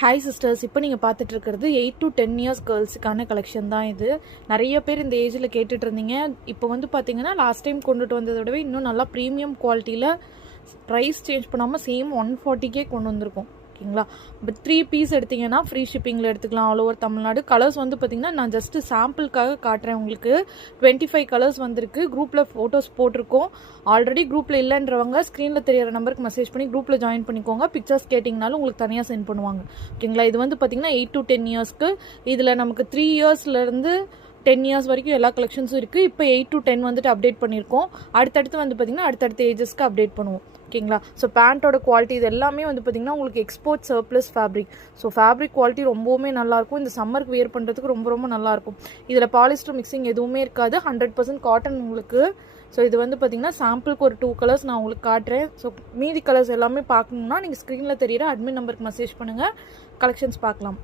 Hi sisters, இப்போ நீங்கள் பார்த்துட்டு இருக்கிறது 8 to 10 இயர்ஸ் கேர்ள்ஸுக்கான கலெக்ஷன் தான் இது. நிறைய பேர் இந்த ஏஜில் கேட்டுட்டு இருந்தீங்க. இப்போ வந்து பார்த்தீங்கன்னா லாஸ்ட் டைம் கொண்டுட்டு வந்ததை விடவே இன்னும் நல்லா ப்ரீமியம் குவாலிட்டியில் ப்ரைஸ் சேஞ்ச் பண்ணாமல் சேம் 140K கொண்டு வந்திருக்கோம். ஓகேங்களா? பட் 3 பீஸ் எடுத்திங்கன்னா ஃப்ரீ ஷிப்பிங்கில் எடுத்துக்கலாம் ஆல் ஓவர் தமிழ்நாடு. கலர்ஸ் வந்து பார்த்திங்கன்னா நான் ஜஸ்ட்டு சாம்பிளுக்காக காட்டுறேன் உங்களுக்கு. 25 கலர்ஸ் வந்திருக்கு. குரூப்பில் ஃபோட்டோஸ் போட்டிருக்கோம். ஆல்ரெடி குரூப்பில் இல்லைன்றவங்க ஸ்க்ரீனில் தெரியிற நம்பருக்கு மெசேஜ் பண்ணி குரூப்பில் ஜாயின் பண்ணிக்கோங்க. பிக்சர்ஸ் கேட்டிங்கனாலும் உங்களுக்கு தனியாக சென்ட் பண்ணுவாங்க. ஓகேங்களா? இது வந்து பார்த்திங்கன்னா 8 to 10 இயர்ஸ்க்கு. இதில் நமக்கு 3 இயர்ஸ்லேருந்து 10 இயர்ஸ் வரைக்கும் எல்லா கலெக்ஷன்ஸும் இருக்குது. இப்போ 8 to 10 வந்துட்டு அப்டேட் பண்ணியிருக்கோம். அடுத்தடுத்து வந்து பார்த்திங்கன்னா அடுத்தடுத்த ஏஜஸ்க்கு அப்டேட் பண்ணுவோம். ஓகேங்களா? ஸோ பேண்ட்டோட குவாலிட்டி இது எல்லாமே வந்து பார்த்திங்கன்னா உங்களுக்கு export surplus fabric. So fabric quality ரொம்பவுமே நல்லாயிருக்கும். இந்த சம்மருக்கு வியர் பண்ணுறதுக்கு ரொம்ப ரொம்ப நல்லாயிருக்கும். இதில் பாலிஸ்டர் மிக்சிங் எதுவுமே இருக்காது. 100% காட்டன் உங்களுக்கு. ஸோ இது வந்து பார்த்திங்கன்னா சாம்பிளுக்கு ஒரு 2 கலர்ஸ் நான் உங்களுக்கு காட்டுறேன். ஸோ மீதி கலர்ஸ் எல்லாமே பார்க்கணுன்னா நீங்கள் ஸ்க்ரீனில் தெரியிற அட்மின் நம்பருக்கு மெசேஜ் பண்ணுங்கள். கலெக்ஷன்ஸ் பார்க்கலாம்.